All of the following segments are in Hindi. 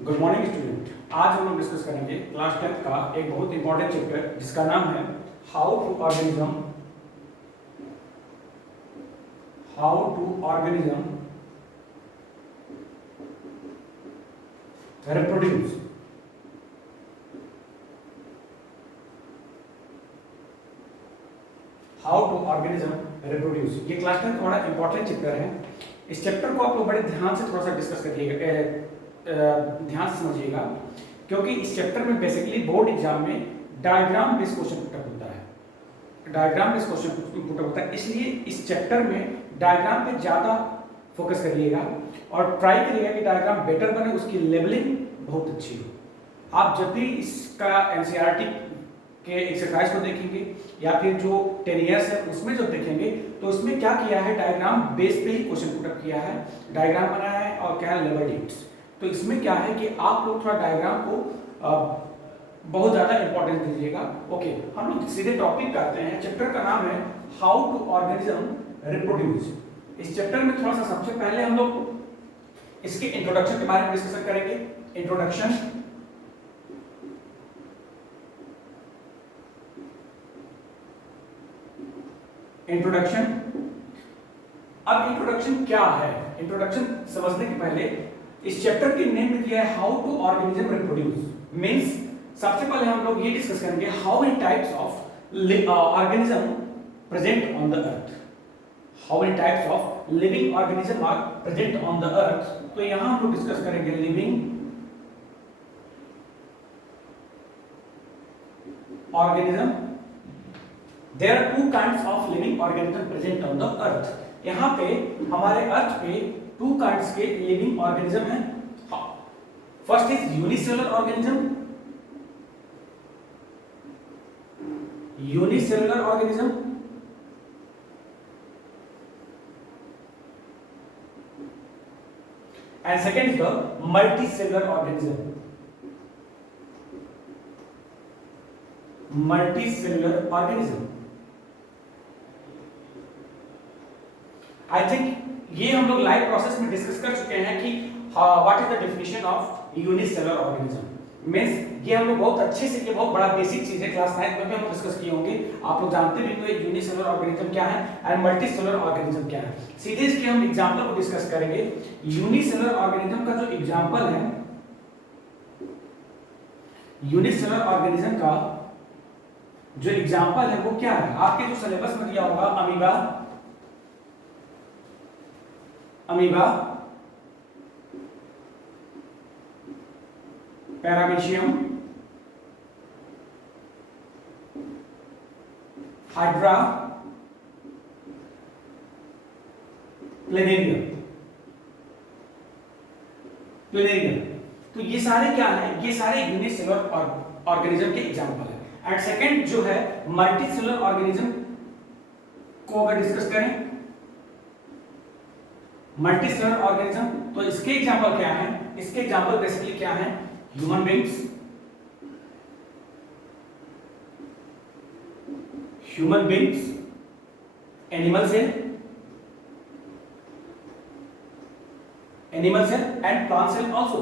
Good morning student. आज हम लोग डिस्कस करेंगे क्लास 10th का एक बहुत इंपॉर्टेंट चैप्टर जिसका नाम है how to organism reproduce. How to organism reproduce, ये क्लास 10th का बड़ा इंपॉर्टेंट चैप्टर है। इस चैप्टर को आप लोग बड़े ध्यान से थोड़ा सा डिस्कस करिएगा, ध्यान से समझिएगा, क्योंकि इस चैप्टर में बेसिकली बोर्ड एग्जाम में डायग्राम बेस्ड क्वेश्चन पुटअप होता है। डायग्राम बेस्ड क्वेश्चन पुटअप होता है, इसलिए इस चैप्टर में डायग्राम पे ज़्यादा फोकस करिएगा और ट्राई करिएगा कि डायग्राम बेटर बने, उसकी लेबलिंग बहुत अच्छी हो। आप जब भी इसका एनसीईआरटी के एक्सरसाइज को देखेंगे या फिर जो 10 ईयर्स है उसमें जो देखेंगे तो उसमें क्या किया है, डायग्राम बेस पे ही क्वेश्चन पुटअप किया है, डायग्राम बनाया है और क्या है लेबल लीड्स। तो इसमें क्या है कि आप लोग थोड़ा डायग्राम को बहुत ज़्यादा इंपॉर्टेंस दीजिएगा। ओके, हम लोग सीधे टॉपिक पे आते हैं। चैप्टर का नाम है हाउ टू ऑर्गेनिज्म रिप्रोड्यूस। इस चैप्टर में थोड़ा सा सबसे पहले हम लोग इसके इंट्रोडक्शन के बारे में डिस्कशन करेंगे। इंट्रोडक्शन, अब इंट्रोडक्शन क्या है, इंट्रोडक्शन समझने के पहले इस चैप्टर के नेम में दिया है how to organism reproduce. Means सबसे पहले हम लोग ये डिस्कस करेंगे how many types of organism present on the earth. How many types of living organism are present on the earth. तो यहां हम लोग डिस्कस करेंगे living organism. There are two kinds of living organism present on the earth. यहां पे हमारे अर्थ पे टू काइंड्स के लिविंग ऑर्गेनिज्म हैं। First is unicellular organism, and second is the multicellular organism. I think ये हम लोग लाइव प्रोसेस में डिस्कस कर चुके हैं कि what is the definition of unicellular organism. Means ये हम लोग बहुत अच्छे से, ये बहुत बड़ा बेसिक चीज है, क्लास 9 में भी हम लोग डिस्कस किए होंगे, आप लोग जानते भी होंगे यूनिसेलुलर ऑर्गेनिज्म क्या है एंड मल्टीसेलुलर ऑर्गेनिज्म क्या है। सीधे इसके हम एग्जांपल को डिस्कस करेंगे। यूनिसेलुलर ऑर्गेनिज्म का जो एग्जांपल है, यूनिसेलुलर ऑर्गेनिज्म का जो एग्जांपल है वो क्या है, आपके जो सिलेबस में दिया होगा अमीबा, पैरामीशियम, हाइड्रा, प्लेनेरियम। तो ये सारे क्या है, ये सारे यूनिसेलुलर ऑर्गेनिज्म के एग्जांपल है। एंड सेकंड जो है मल्टीसेलुलर ऑर्गेनिज्म को अगर डिस्कस करें, मल्टीसेलुलर ऑर्गेनिज्म, तो इसके एग्जांपल क्या है, इसके एग्जांपल बेसिकली क्या है, human beings, animal cell and plant cell also,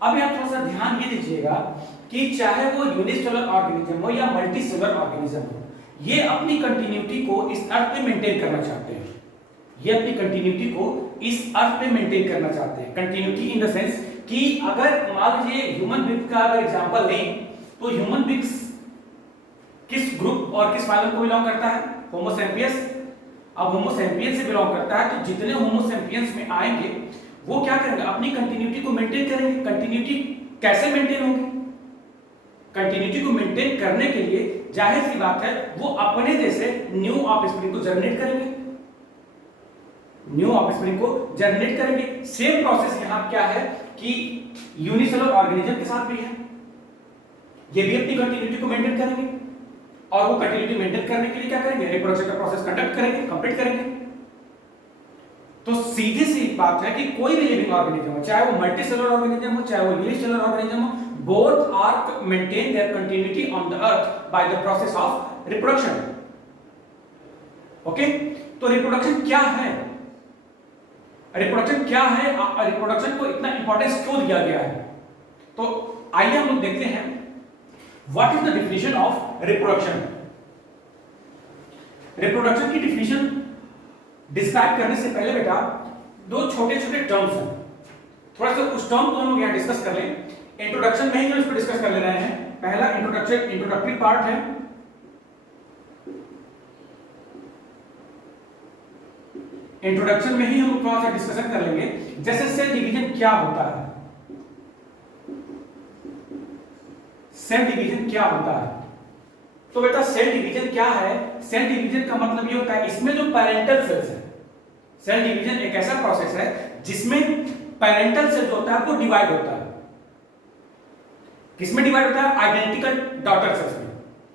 अब यहाँ थोड़ा सा ध्यान ये दीजिएगा कि चाहे वो यूनिसेलुलर ऑर्गेनिज्म हो या मल्टीसेलुलर ऑर्गेनिज्म हो, ये अपनी कंटिन्यूटी को इस अर्थ पे मेंटेन करना चाहते हैं। कंटिन्यूटी इन द सेंस कि अगर मान लीजिए ह्यूमन बींग का अगर एग्जांपल लें तो ह्यूमन बींग्स किस ग्रुप और किस फाइलम को बिलोंग करता है, होमो सैपियंस। अब होमो सैपियंस से बिलोंग करता है, तो जितने होमो सैपियंस में आएंगे वो क्या करेंगे, अपनी कंटिन्यूटी को मेंटेन करेंगे। कंटिन्यूटी कैसे मेंटेन होगी, कंटिन्यूटी को मेंटेन करने के लिए जाहिर सी बात है वो अपने जैसे न्यू ऑफस्प्रिंग को जनरेट करेंगे। सेम प्रोसेस यहां क्या है कि यूनिसेलुलर ऑर्गेनिज्म के साथ भी है, ये भी अपनी कंटिन्यूटी को मेंटेन करेंगे और वो कंटिन्यूटी मेंटेन करने के लिए क्या करेंगे, रिप्रोडक्शन का प्रोसेस कंप्लीट करेंगे। तो सीधी सी बात है कि कोई भी लिविंग ऑर्गेनिज्म हो, चाहे वो मल्टीसेलुलर ऑर्गेनिज्म हो, चाहे वो यूनिसेलुलर ऑर्गेनिज्म हो, both are maintain their continuity on the earth by the process of reproduction. Okay, तो रिप्रोडक्शन क्या है, रिप्रोडक्शन क्या है, रिप्रोडक्शन को इतना इंपॉर्टेंस क्यों दिया गया है। तो आइए हम लोग देखते हैं what is the definition of reproduction. Reproduction की डेफिनेशन डिस्क्राइब करने से पहले बेटा दो छोटे छोटे टर्म्स हैं, थोड़ा सा उस टर्म को हम लोग यहां डिस्कस कर लें। इंट्रोडक्शन में ही हम इसको डिस्कस कर ले रहे हैं। पहला इंट्रोडक्शन इंट्रोडक्टरी पार्ट है, इंट्रोडक्शन में ही हम थोड़ा सा डिस्कशन कर लेंगे। जैसे सेल डिवीजन क्या होता है, सेल डिवीजन क्या होता है। तो बेटा सेल डिवीजन क्या है, सेल डिवीजन का मतलब ये होता है इसमें जो पेरेंटल सेल्स है, सेल डिवीजन एक ऐसा प्रोसेस है जिसमें पेरेंटल सेल जो होता है वो डिवाइड होता है। किसमें डिवाइड होता है, आइडेंटिकल डॉटर सेल्स में।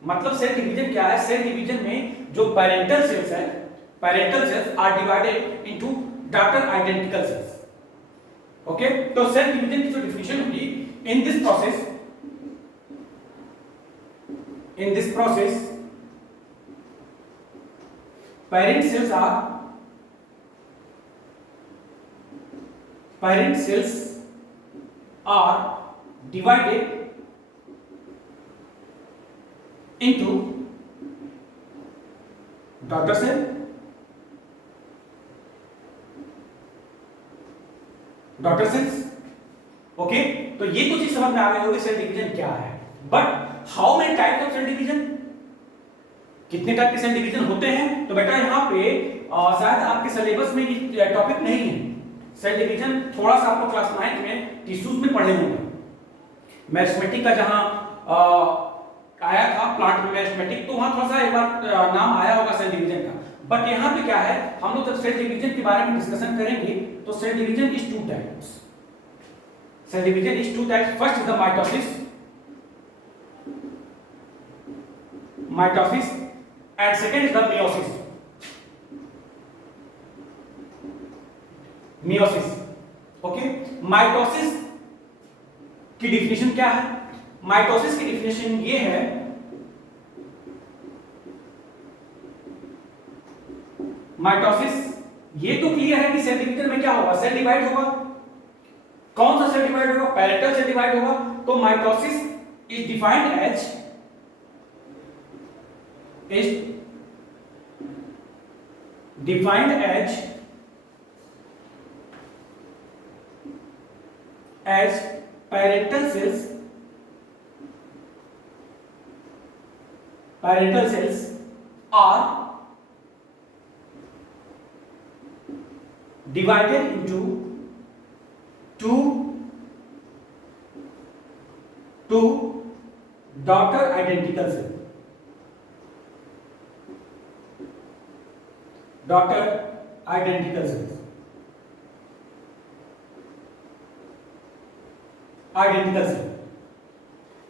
मतलब सेल डिवीजन क्या है, सेल डिवीजन में जो पेरेंटल सेल्स है, parental cells are divided into daughter identical cells. Okay, तो सेल डिवीजन की जो डेफिनेशन होगी, in this process parent cells are divided into daughter cell, daughter cells. Okay, तो ये तो चीज समझ में आ गई होगी सेल डिवीजन क्या है। But how many types of cell division, कितने टाइप के सेल डिवीजन होते हैं। तो बेटा यहाँ पे शायद आपके सिलेबस में ये टॉपिक नहीं है। सेल डिवीजन थोड़ा सा आपको क्लास 9 में टिश्यूज में पढ़े होंगे। मेरिस्टेमेटिक का जहां आया था प्लांट में मेरिस्टेमेटिक, तो वहां थोड़ा सा एक बार नाम आया होगा सेल डिवीजन का। बट यहाँ पे क्या है, हम लोग जब सेल डिवीजन के बारे में डिस्कशन करेंगे तो cell division is two types. Cell division is two types. First is the mitosis and second is the meiosis। Okay, mitosis की डिफिनेशन क्या है, माइटोसिस की डिफिनेशन ये है, माइटोसिस ये तो क्लियर है कि सेल डिवीजन में क्या होगा, सेल डिवाइड होगा। कौन सा सेल डिवाइड होगा, पैरेंटल सेल डिवाइड होगा। तो mitosis is defined as parental cells are divided into two daughter identical cells। Daughter identical cells, identical cell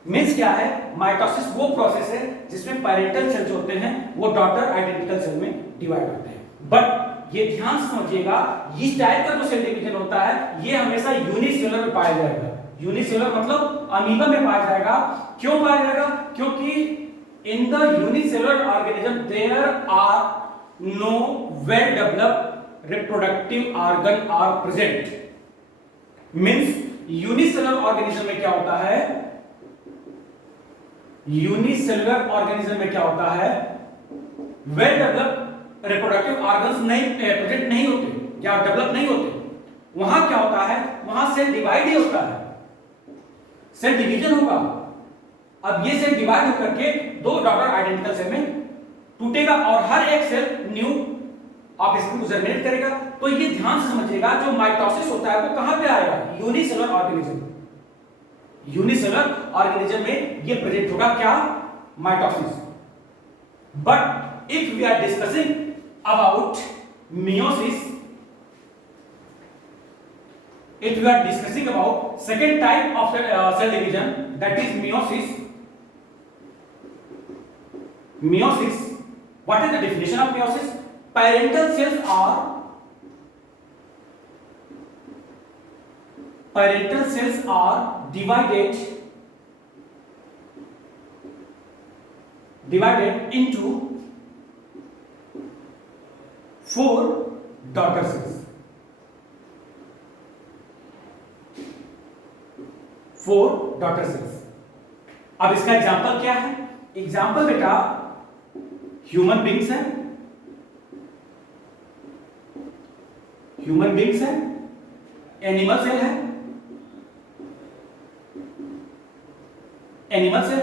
means क्या है, माइटोसिस वो प्रोसेस है जिसमें पेरेंटल सेल जो होते हैं वो डॉटर आइडेंटिकल सेल में डिवाइड होते हैं। बट ये ध्यान से समझिएगा, इस टाइप का जो सेल डिवीजन होता है ये हमेशा यूनिसेलुलर में पाया जाएगा। यूनिसेलुलर मतलब अमीबा में पाया जाएगा। क्यों पाया जाएगा, क्योंकि in the unicellular organism there are no well developed reproductive organ are present। means unicellular organism में क्या होता है, यूनिसेलुलर ऑर्गेनिज्म में क्या होता है, वेल डेवलप्ड रिप्रोडक्टिव ऑर्गन्स नहीं प्रेजेंट नहीं होते या डेवलप नहीं होते। वहां क्या होता है, वहां सेल डिवाइड ही होता है, सेल डिवीजन होगा। अब ये सेल डिवाइड होकर के दो डॉटर आइडेंटिकल सेल में टूटेगा और हर एक सेल न्यू ऑफस्प्रिंग को जनरेट करेगा। तो ये ध्यान से समझिएगा, जो माइटोसिस होता है वो कहां पे आएगा, यूनिसेलुलर ऑर्गेनिज्म। यूनिसेलुलर ऑर्गेनिज्म में ये प्रेजेंट होगा क्या, mitosis. But if we are discussing about meiosis, if we are discussing about second type of cell division, that is meiosis, what is the definition of meiosis? Parental cells are divided into 4 daughter cells। 4 daughter cells. अब इसका एग्जांपल क्या है? एग्जांपल बेटा ह्यूमन बींग्स है, ह्यूमन बींग्स है, एनिमल सेल है, एनिमल सेल।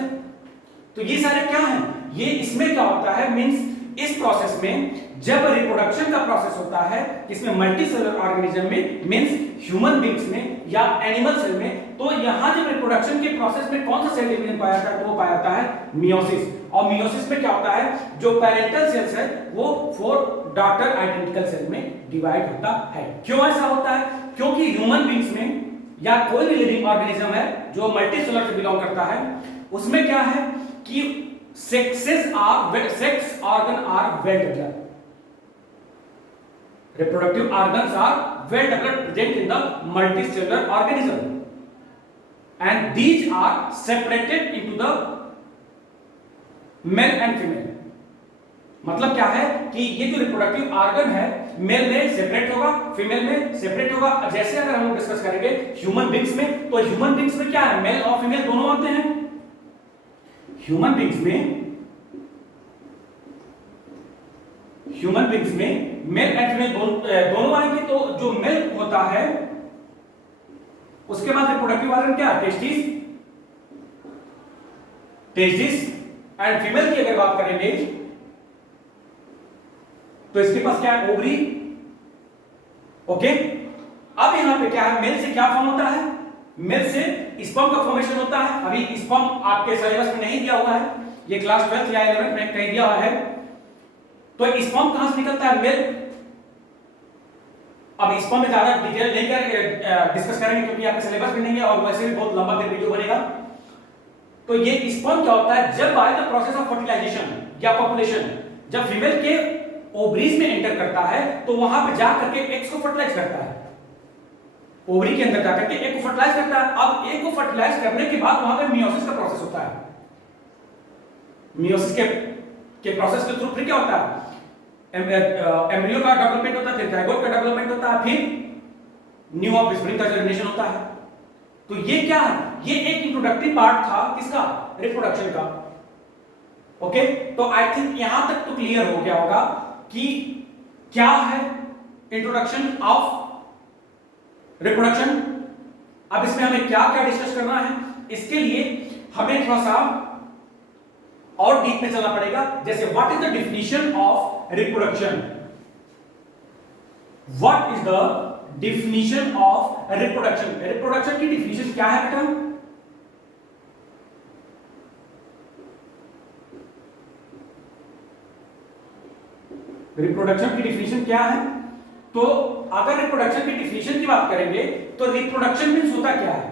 तो ये सारे क्या है? ये इसमें क्या होता है मींस इस प्रोसेस में जब रिप्रोडक्शन का प्रोसेस होता है इसमें मल्टीसेलुलर ऑर्गेनिज्म में मींस ह्यूमन बींग्स में या एनिमल सेल में, तो यहां जब रिप्रोडक्शन के प्रोसेस में कौन सा सेल डिवीजन पाया जाता है? तो वो पाया जाता है मियोसिस। और मियोसिस में क्या होता है? जो पेरेंटल सेल्स है वो 4 डॉटर आइडेंटिकल सेल में डिवाइड होता है। क्यों ऐसा होता है? क्योंकि ह्यूमन बींग्स में या कोई भी लिविंग ऑर्गेनिज्म है जो मल्टीसेलुलर से बिलोंग करता है उसमें क्या है कि sex organ are well developed, reproductive organs are well developed present in the multicellular organism and these are separated into the male and female। मतलब क्या है कि ये जो रिप्रोडक्टिव ऑर्गन है मेल में सेपरेट होगा, फीमेल में सेपरेट होगा। जैसे अगर हम लोग डिस्कस करेंगे ह्यूमन बींग्स में, तो ह्यूमन बींग्स में क्या है? मेल और फीमेल दोनों होते हैं। ह्यूमन बींग्स में मेल एंड फीमेल दोनों आएंगे। तो जो मेल होता है उसके बाद रिप्रोडक्टिव ऑर्गन क्या है? टेस्टिस एंड फीमेल की अगर बात करेंगे तो इसके पास क्या है? ओवरी। ओके, अब यहां पे क्या है? मेल से क्या फॉर्म होता है? मेल से स्पर्म का फॉर्मेशन होता है। अभी स्पर्म आपके सिलेबस में नहीं दिया हुआ है, ये क्लास 12 या 11 में कहीं दिया हुआ है। तो स्पर्म कहां से निकलता है? मेल। अब स्पर्म में ज्यादा डिटेल नहीं कर डिस्कस करेंगे क्योंकि आपके सिलेबस में नहीं है और वैसे भी बहुत लंबा फिर वीडियो बनेगा। तो ये स्पर्म क्या होता है? जब by the process of fertilisation या पॉपुलेशन जब फीमेल के ओवरीज में एंटर करता है तो वहां पे जा करके एग्स को फर्टिलाइज करता है। ओवरी के अंदर जाकर के एग को फर्टिलाइज करता है। अब एग को फर्टिलाइज करने के बाद वहां पे मियोसिस का प्रोसेस होता है। मियोसिस के प्रोसेस के थ्रू फिर क्या होता है? एम्ब्रियो का डेवलपमेंट होता है, फिर जाइगोट का डेवलपमेंट होता है, फिर न्यू ऑफस्प्रिंग का जनरेशन होता है। तो ये क्या है? ये एक इंट्रोडक्टरी पार्ट था किसका? रिप्रोडक्शन का। ओके, तो आई थिंक यहां तक तो क्लियर हो गया होगा कि क्या है इंट्रोडक्शन ऑफ रिप्रोडक्शन। अब इसमें हमें क्या क्या डिस्कस करना है, इसके लिए हमें थोड़ा सा और डीप में चलना पड़ेगा। जैसे what is the definition of reproduction? What is the definition of reproduction? Reproduction की डिफिनीशन क्या है बेटा? रिप्रोडक्शन की डिफिनीशन क्या है? तो अगर रिप्रोडक्शन की डिफिनीशन की बात करेंगे तो रिप्रोडक्शन मींस होता क्या है?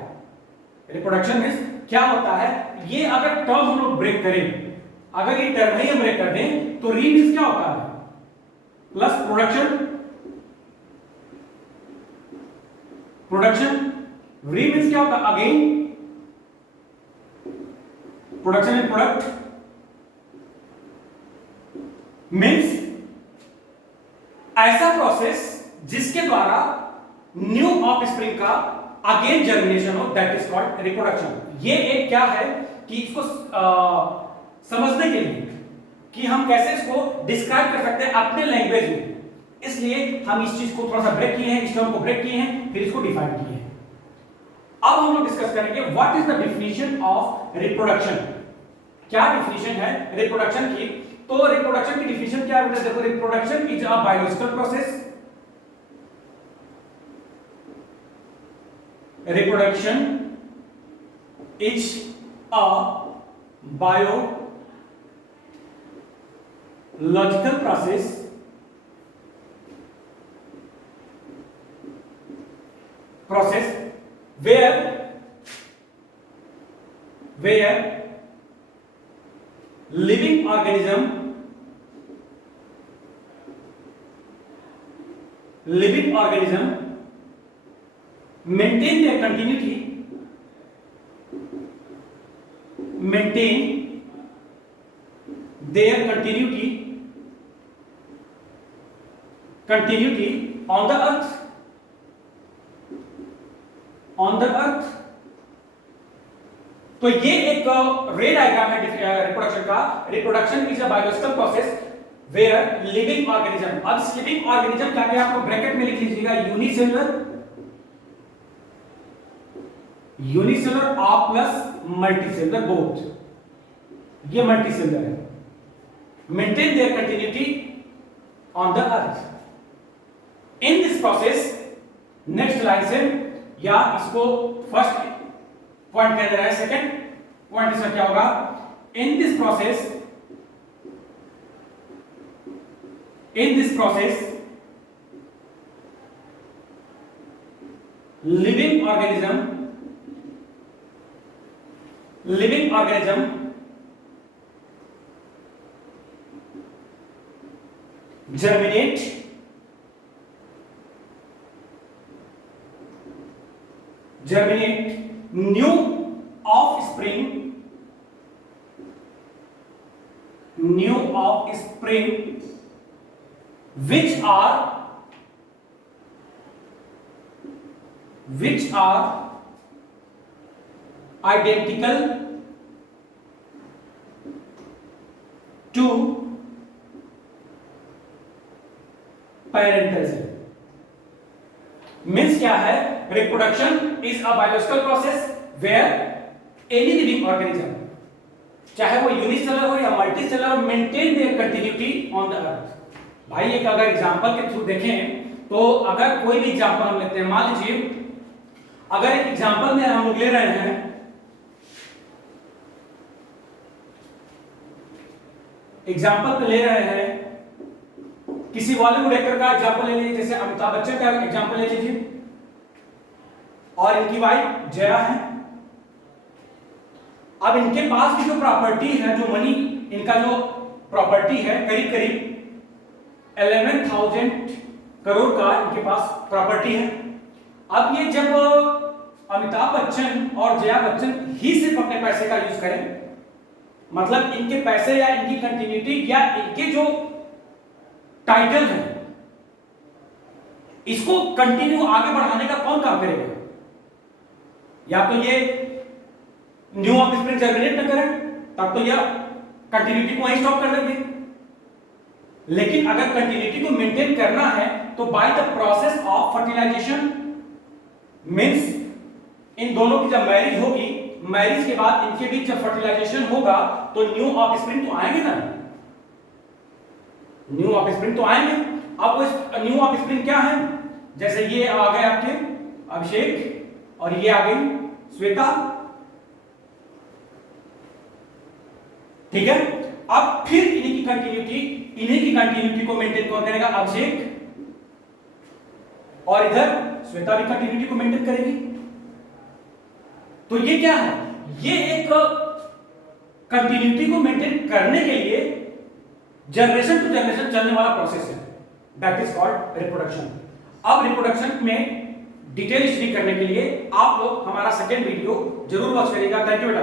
रिप्रोडक्शन मींस क्या होता है? ये अगर टर्म हम लोग ब्रेक करें, अगर ये टर्म ही हम ब्रेक कर दें तो री मींस क्या होता है? Plus production, production. री मींस क्या होता है? Again production and product means ऐसा प्रोसेस जिसके द्वारा न्यू ऑफस्प्रिंग का अगेन जर्मिनेशन हो, दैट इज कॉल्ड रिप्रोडक्शन। ये एक क्या है कि इसको समझने के लिए कि हम कैसे इसको डिस्क्राइब कर सकते हैं अपने लैंग्वेज में, इसलिए हम इस चीज को थोड़ा सा ब्रेक किए हैं, इस टर्म को ब्रेक किए हैं, फिर इसको डिफाइन किए हैं। अब हम लोग डिस्कस करेंगे what is the definition of reproduction. क्या डिफिनीशन है रिप्रोडक्शन की? तो रिप्रोडक्शन की डिफिनीशन क्या है? देखो, reproduction is a biological process. Reproduction is a biological process where living organism maintain their continuity, on the earth तो ये एक रे डायग्राम है रिप्रोडक्शन का। Reproduction is a biological process where living organism, अब इस लिविंग ऑर्गेनिज्म क्या है आपको ब्रैकेट में लिख लीजिएगा, unicellular of plus multicellular both, ये मल्टीसेलुलर है, maintain their continuity on the earth. In this process, next line से या इसको फर्स्ट पॉइंट कह दे रहा है, सेकंड पॉइंट इसका क्या होगा, इन this process living organism germinate new offspring which are identical to parental cell। Means क्या है, reproduction is a biological process where any living organism, चाहे वो यूनिसेलुलर हो या multicellular, maintain their continuity on the earth. भाई एक अगर एग्जांपल के थ्रू देखें तो अगर कोई भी एग्जांपल हम लेते हैं, मान लीजिए अगर एक एग्जांपल में हम लोग ले रहे हैं, एग्जांपल पे ले रहे हैं किसी बॉलीवुड एक्टर का एग्जांपल ले लीजिए, जैसे अमिताभ बच्चन का एग्जांपल ले लीजिए और इनकी वाइफ जया है। अब इनके पास भी जो प्रॉपर्टी है, जो मनी इनका जो प्रॉपर्टी है, करीब करीब 11,000 करोड़ का इनके पास प्रॉपर्टी है। अब ये जब अमिताभ बच्चन और जया बच्चन ही सिर्फ अपने पैसे का यूज करें, मतलब इनके पैसे या इनकी कंटिन्यूटी या इनके जो टाइटल है, इसको कंटिन्यू आगे बढ़ाने का कौन काम करेगा? या तो ये न्यू ऑफस्प्रिंग जर्मिनेट न करें, तब तो यह कंटिन्यूटी को वहीं स्टॉप कर देंगे। लेकिन अगर कंटिन्यूटी को मेंटेन करना है तो by the process of fertilisation, means इन दोनों की जब मैरिज होगी, मैरिज के बाद इनके बीच जब फर्टिलाइजेशन होगा तो न्यू ऑफस्प्रिंग तो आएंगे ना, न्यू ऑफस्प्रिंग तो आएंगे। अब वो न्यू ऑफस्प्रिंग क्या है, जैसे ये आ गए आपके अभिषेक और ये आ गई श्वेता, ठीक है। अब फिर इन्हीं की कंटिन्यूटी को मेंटेन कौन करेगा? अभिषेक, और इधर श्वेता भी कंटिन्यूटी को मेंटेन करेगी। तो ये क्या है, ये एक कंटिन्यूटी को मेंटेन करने के लिए जनरेशन टू जनरेशन चलने वाला प्रोसेस है, दैट इज कॉल्ड रिप्रोडक्शन। अब रिप्रोडक्शन में डिटेल स्टडी करने के लिए आप लोग हमारा सेकेंड वीडियो जरूर वॉच करिएगा। थैंक यू बेटा।